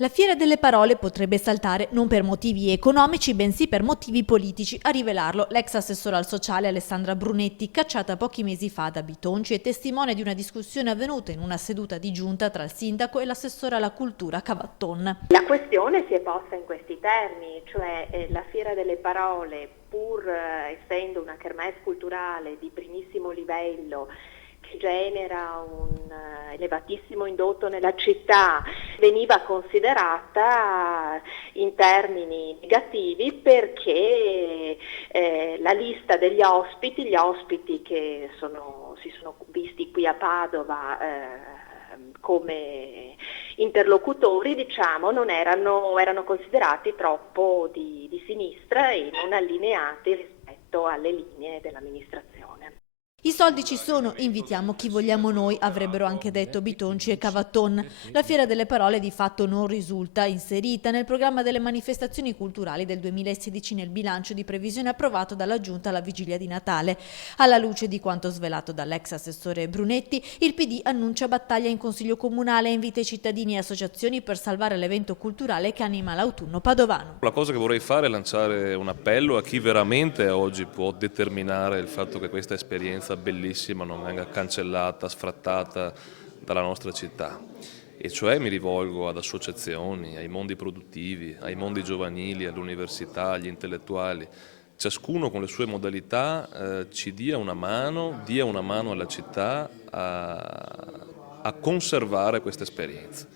La Fiera delle Parole potrebbe saltare non per motivi economici, bensì per motivi politici. A rivelarlo l'ex assessore al sociale Alessandra Brunetti, cacciata pochi mesi fa da Bitonci e testimone di una discussione avvenuta in una seduta di giunta tra il sindaco e l'assessore alla cultura Cavatton. La questione si è posta in questi termini, cioè la Fiera delle Parole, pur essendo una kermesse culturale di primissimo livello, che genera un elevatissimo indotto nella città, veniva considerata in termini negativi perché la lista degli ospiti, gli ospiti che si sono visti qui a Padova come interlocutori, diciamo, non erano considerati troppo di sinistra e non allineati rispetto alle linee dell'amministrazione. I soldi ci sono, invitiamo chi vogliamo noi, avrebbero anche detto Bitonci e Cavatton. La Fiera delle Parole di fatto non risulta inserita nel programma delle manifestazioni culturali del 2016 nel bilancio di previsione approvato dalla Giunta alla vigilia di Natale. Alla luce di quanto svelato dall'ex assessore Brunetti, il PD annuncia battaglia in Consiglio Comunale e invita i cittadini e associazioni per salvare l'evento culturale che anima l'autunno padovano. La cosa che vorrei fare è lanciare un appello a chi veramente oggi può determinare il fatto che questa esperienza bellissima non venga cancellata, sfrattata dalla nostra città. E cioè mi rivolgo ad associazioni, ai mondi produttivi, ai mondi giovanili, all'università, agli intellettuali. Ciascuno con le sue modalità ci dia una mano alla città a conservare questa esperienza.